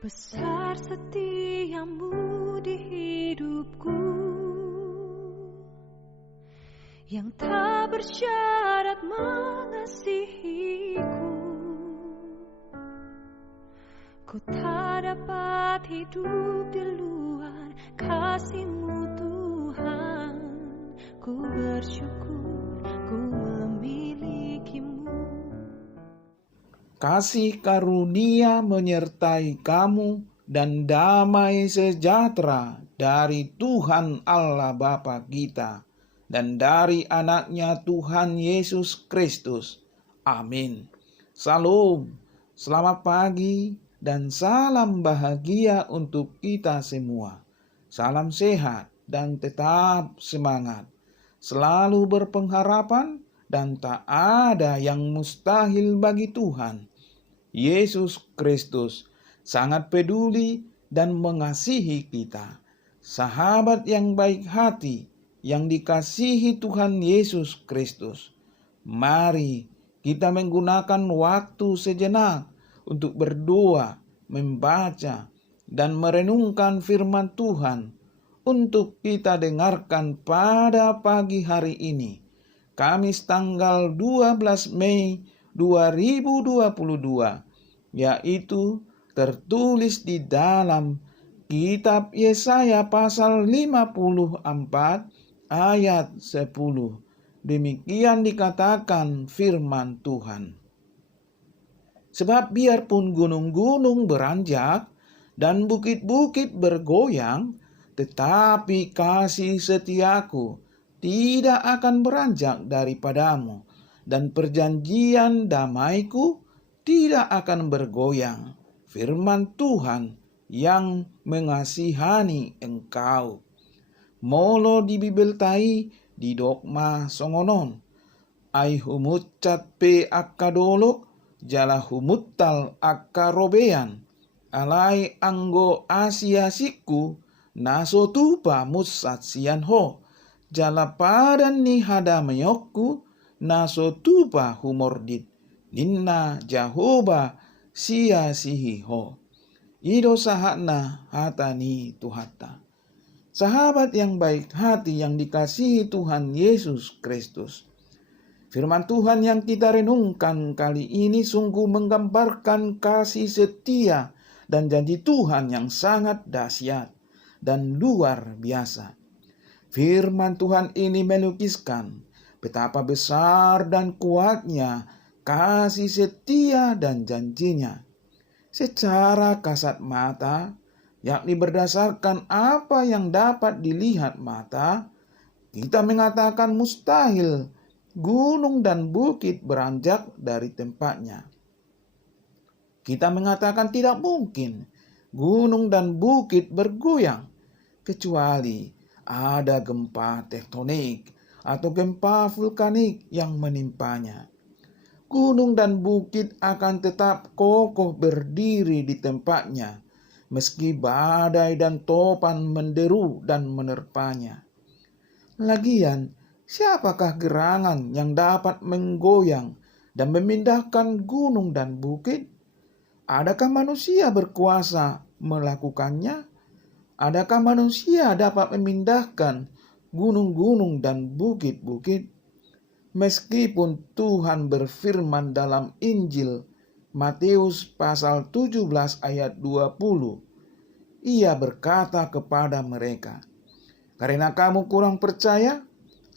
Besar setiamu di hidupku, yang tak bersyarat mengasihiku. Ku tak dapat hidup di luar kasih-Mu Tuhan. Ku bersyukur ku memilikimu. Kasih karunia menyertai kamu dan damai sejahtera dari Tuhan Allah Bapa kita dan dari anaknya Tuhan Yesus Kristus. Amin. Salam, selamat pagi dan salam bahagia untuk kita semua. Salam sehat dan tetap semangat. Selalu berpengharapan dan tak ada yang mustahil bagi Tuhan. Yesus Kristus sangat peduli dan mengasihi kita. Sahabat yang baik hati yang dikasihi Tuhan Yesus Kristus, mari kita menggunakan waktu sejenak untuk berdoa, membaca, dan merenungkan firman Tuhan untuk kita dengarkan pada pagi hari ini, Kamis tanggal 12 Mei 2022, yaitu tertulis di dalam kitab Yesaya pasal 54 ayat 10. Demikian dikatakan firman Tuhan. Sebab biarpun gunung-gunung beranjak dan bukit-bukit bergoyang, tetapi kasih setiaku tidak akan beranjak daripadamu, dan perjanjian damaiku tidak akan bergoyang. Firman Tuhan yang mengasihani engkau. Molo di bibeltai di dogma songonon. Ai humucat pe akadolok jala humuttal akarobean. Alai anggo asiasiku naso tupa musat sian ho. Jala padan ni hada meyokku naso tupa humordit. Ninna Jahoba sia sihiho. Ido sahakna hatani tuhata. Sahabat yang baik hati yang dikasihi Tuhan Yesus Kristus. Firman Tuhan yang kita renungkan kali ini sungguh menggambarkan kasih setia dan janji Tuhan yang sangat dahsyat dan luar biasa. Firman Tuhan ini melukiskan betapa besar dan kuatnya kasih setia dan janjinya. Secara kasat mata, yakni berdasarkan apa yang dapat dilihat mata, kita mengatakan mustahil gunung dan bukit beranjak dari tempatnya. Kita mengatakan tidak mungkin gunung dan bukit bergoyang, kecuali ada gempa tektonik atau gempa vulkanik yang menimpanya. Gunung dan bukit akan tetap kokoh berdiri di tempatnya, meski badai dan topan menderu dan menerpanya. Lagian, siapakah gerangan yang dapat menggoyang dan memindahkan gunung dan bukit? Adakah manusia berkuasa melakukannya? Adakah manusia dapat memindahkan gunung-gunung dan bukit-bukit? Meskipun Tuhan berfirman dalam Injil Matius pasal 17 ayat 20, Ia berkata kepada mereka, "Karena kamu kurang percaya,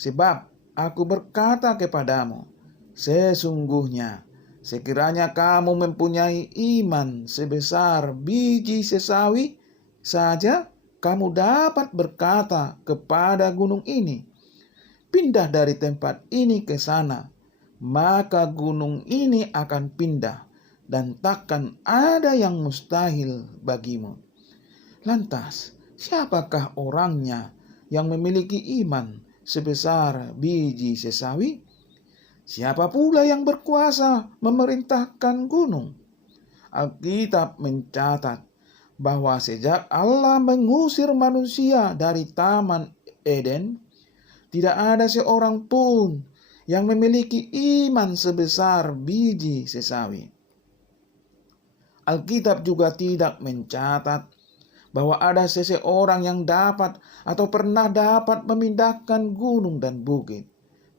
sebab aku berkata kepadamu, sesungguhnya sekiranya kamu mempunyai iman sebesar biji sesawi saja, kamu dapat berkata kepada gunung ini, pindah dari tempat ini ke sana, maka gunung ini akan pindah, dan takkan ada yang mustahil bagimu." Lantas, siapakah orangnya yang memiliki iman sebesar biji sesawi? Siapa pula yang berkuasa memerintahkan gunung? Alkitab mencatat bahwa sejak Allah mengusir manusia dari Taman Eden, tidak ada seorang pun yang memiliki iman sebesar biji sesawi. Alkitab juga tidak mencatat bahwa ada seseorang yang dapat atau pernah dapat memindahkan gunung dan bukit.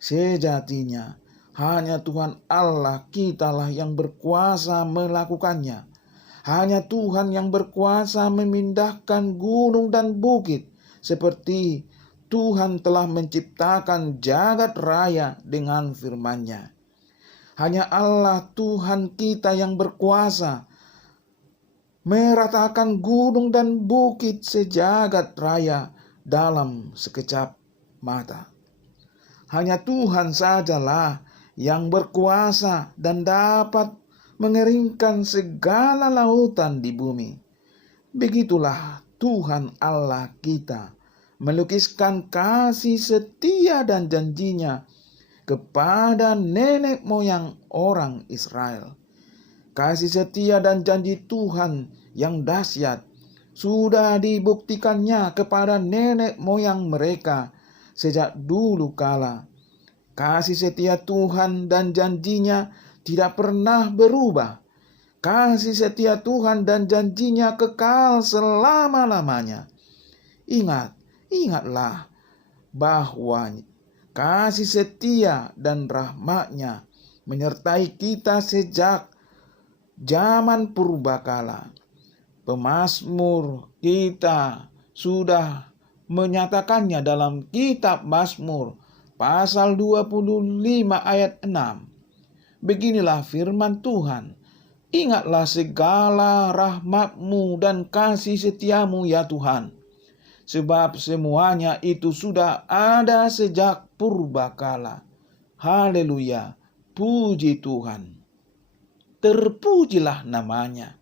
Sejatinya, hanya Tuhan Allah kitalah yang berkuasa melakukannya. Hanya Tuhan yang berkuasa memindahkan gunung dan bukit, seperti Tuhan telah menciptakan jagat raya dengan firman-Nya. Hanya Allah Tuhan kita yang berkuasa meratakan gunung dan bukit sejagat raya dalam sekejap mata. Hanya Tuhan sajalah yang berkuasa dan dapat mengeringkan segala lautan di bumi. Begitulah Tuhan Allah kita melukiskan kasih setia dan janjinya kepada nenek moyang orang Israel. Kasih setia dan janji Tuhan yang dahsyat sudah dibuktikannya kepada nenek moyang mereka sejak dulu kala. Kasih setia Tuhan dan janjinya tidak pernah berubah. Kasih setia Tuhan dan janjinya kekal selama-lamanya. Ingatlah bahwa kasih setia dan rahmat-Nya menyertai kita sejak zaman purbakala. Pemazmur kita sudah menyatakannya dalam kitab Mazmur pasal 25 ayat 6. Beginilah firman Tuhan, ingatlah segala rahmat-Mu dan kasih setia-Mu ya Tuhan, sebab semuanya itu sudah ada sejak purbakala. Haleluya, puji Tuhan. Terpujilah namanya,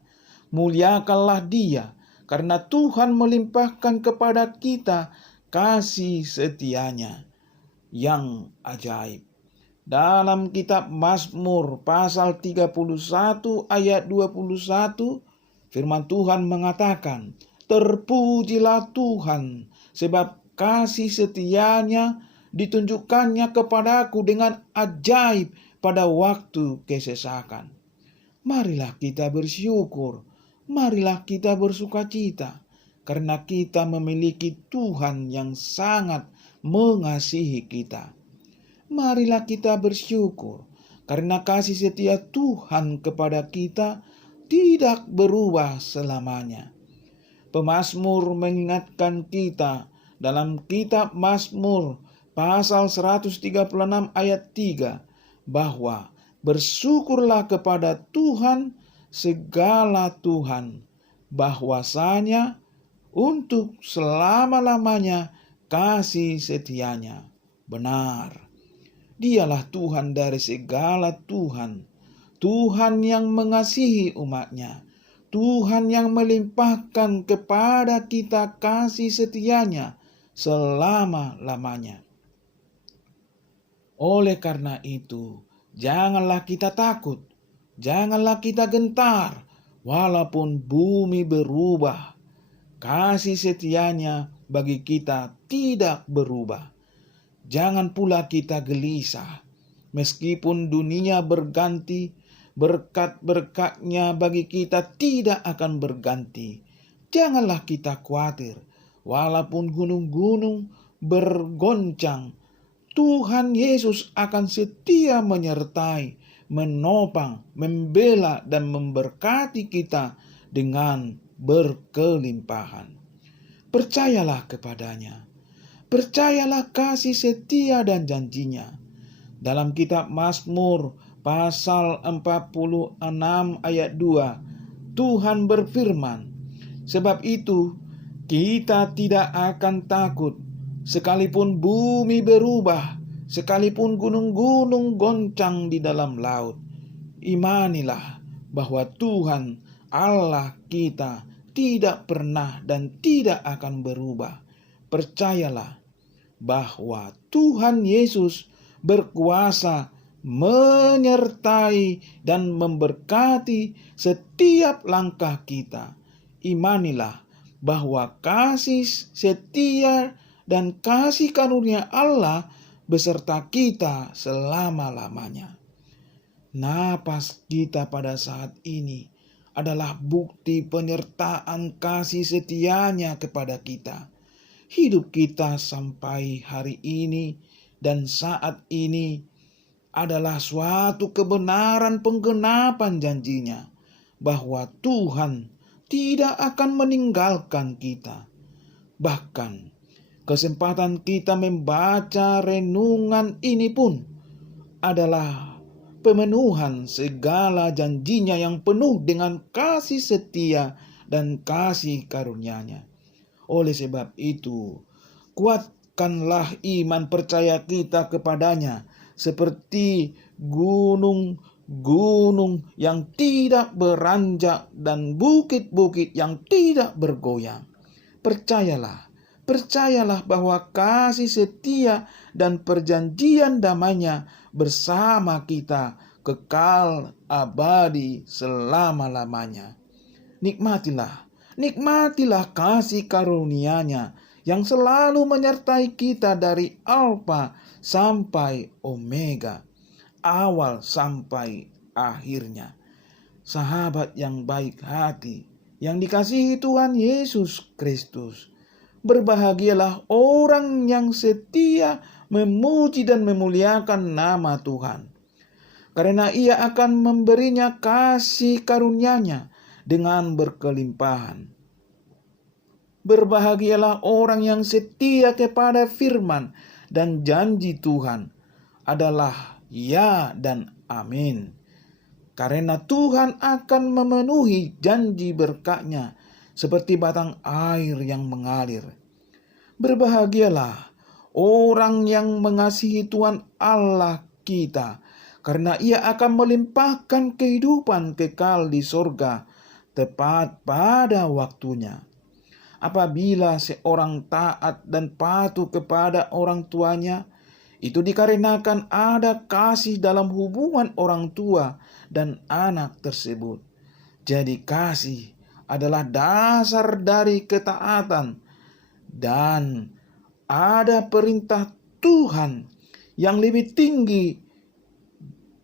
muliakanlah Dia, karena Tuhan melimpahkan kepada kita kasih setia-Nya yang ajaib. Dalam kitab Mazmur pasal 31 ayat 21, firman Tuhan mengatakan, terpujilah Tuhan, sebab kasih setia-Nya ditunjukkannya kepadaku dengan ajaib pada waktu kesesakan. Marilah kita bersyukur, marilah kita bersukacita, karena kita memiliki Tuhan yang sangat mengasihi kita. Marilah kita bersyukur, karena kasih setia Tuhan kepada kita tidak berubah selamanya. Pemazmur mengingatkan kita dalam kitab Mazmur pasal 136 ayat 3 bahwa bersyukurlah kepada Tuhan segala Tuhan, bahwasanya untuk selama-lamanya kasih setia-Nya benar. Dialah Tuhan dari segala Tuhan, Tuhan yang mengasihi umat-Nya, Tuhan yang melimpahkan kepada kita kasih setia-Nya selama-lamanya. Oleh karena itu, janganlah kita takut, janganlah kita gentar, walaupun bumi berubah. Kasih setia-Nya bagi kita tidak berubah. Jangan pula kita gelisah, meskipun dunia berganti, berkat-berkat-Nya bagi kita tidak akan berganti. Janganlah kita khawatir, walaupun gunung-gunung bergoncang, Tuhan Yesus akan setia menyertai, menopang, membela, dan memberkati kita dengan berkelimpahan. Percayalah kepada-Nya. Percayalah kasih setia dan janji-Nya. Dalam kitab Mazmur pasal 46 ayat 2, Tuhan berfirman, sebab itu kita tidak akan takut, sekalipun bumi berubah, sekalipun gunung-gunung goncang di dalam laut. Imanilah bahwa Tuhan Allah kita tidak pernah dan tidak akan berubah. Percayalah bahwa Tuhan Yesus berkuasa menyertai dan memberkati setiap langkah kita. Imanilah bahwa kasih setia dan kasih karunia Allah beserta kita selama-lamanya. Napas kita pada saat ini adalah bukti penyertaan kasih setianya kepada kita. Hidup kita sampai hari ini dan saat ini adalah suatu kebenaran penggenapan janjinya bahwa Tuhan tidak akan meninggalkan kita. Bahkan kesempatan kita membaca renungan ini pun adalah pemenuhan segala janjinya yang penuh dengan kasih setia dan kasih karunia-Nya. Oleh sebab itu, kuatkanlah iman percaya kita kepadanya seperti gunung-gunung yang tidak beranjak dan bukit-bukit yang tidak bergoyang. Percayalah bahwa kasih setia dan perjanjian damai-Nya bersama kita kekal abadi selama-lamanya. Nikmatilah kasih karunia-Nya yang selalu menyertai kita dari Alfa sampai Omega, awal sampai akhirnya. Sahabat yang baik hati, yang dikasihi Tuhan Yesus Kristus, berbahagialah orang yang setia memuji dan memuliakan nama Tuhan, karena Ia akan memberinya kasih karunia-Nya dengan berkelimpahan. Berbahagialah orang yang setia kepada firman dan janji Tuhan adalah ya dan amin. Karena Tuhan akan memenuhi janji berkat-Nya seperti batang air yang mengalir. Berbahagialah orang yang mengasihi Tuhan Allah kita, karena Ia akan melimpahkan kehidupan kekal di sorga tepat pada waktunya. Apabila seorang taat dan patuh kepada orang tuanya, itu dikarenakan ada kasih dalam hubungan orang tua dan anak tersebut. Jadi kasih adalah dasar dari ketaatan, dan ada perintah Tuhan yang lebih tinggi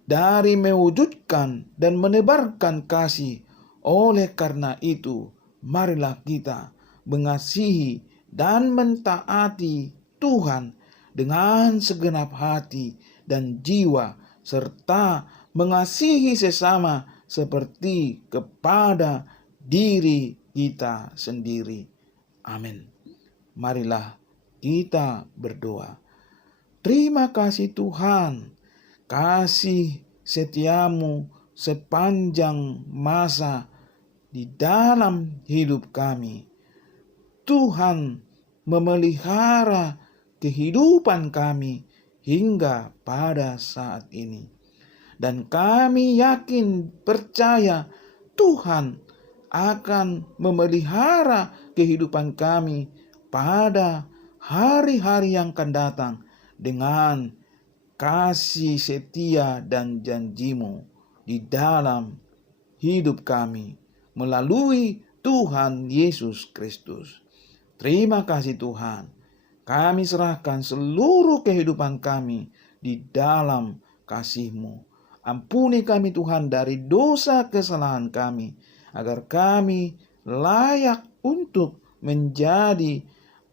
dari mewujudkan dan menebarkan kasih. Oleh karena itu, marilah kita mengasihi dan mentaati Tuhan dengan segenap hati dan jiwa, serta mengasihi sesama seperti kepada diri kita sendiri. Amin. Marilah kita berdoa. Terima kasih Tuhan, kasih setiamu sepanjang masa di dalam hidup kami. Tuhan memelihara kehidupan kami hingga pada saat ini. Dan kami yakin percaya Tuhan akan memelihara kehidupan kami pada hari-hari yang akan datang dengan kasih setia dan janji-Mu di dalam hidup kami melalui Tuhan Yesus Kristus. Terima kasih Tuhan. Kami serahkan seluruh kehidupan kami di dalam kasih-Mu. Ampuni kami Tuhan dari dosa kesalahan kami, agar kami layak untuk menjadi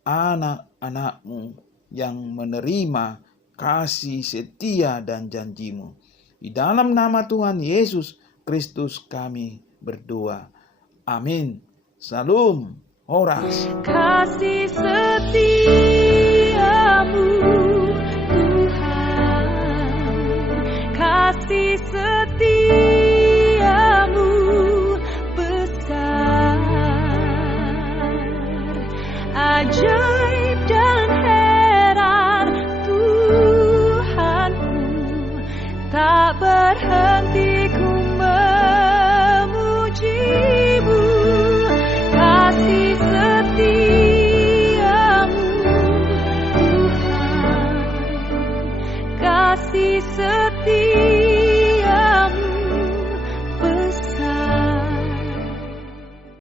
anak-anak-Mu yang menerima kasih setia dan janji-Mu. Di dalam nama Tuhan Yesus Kristus kami berdoa. Amin. Salam Horas. Kasih setiamu Tuhan, kasih setiamu besar, ajaib dan heran Tuhanku tak berhenti.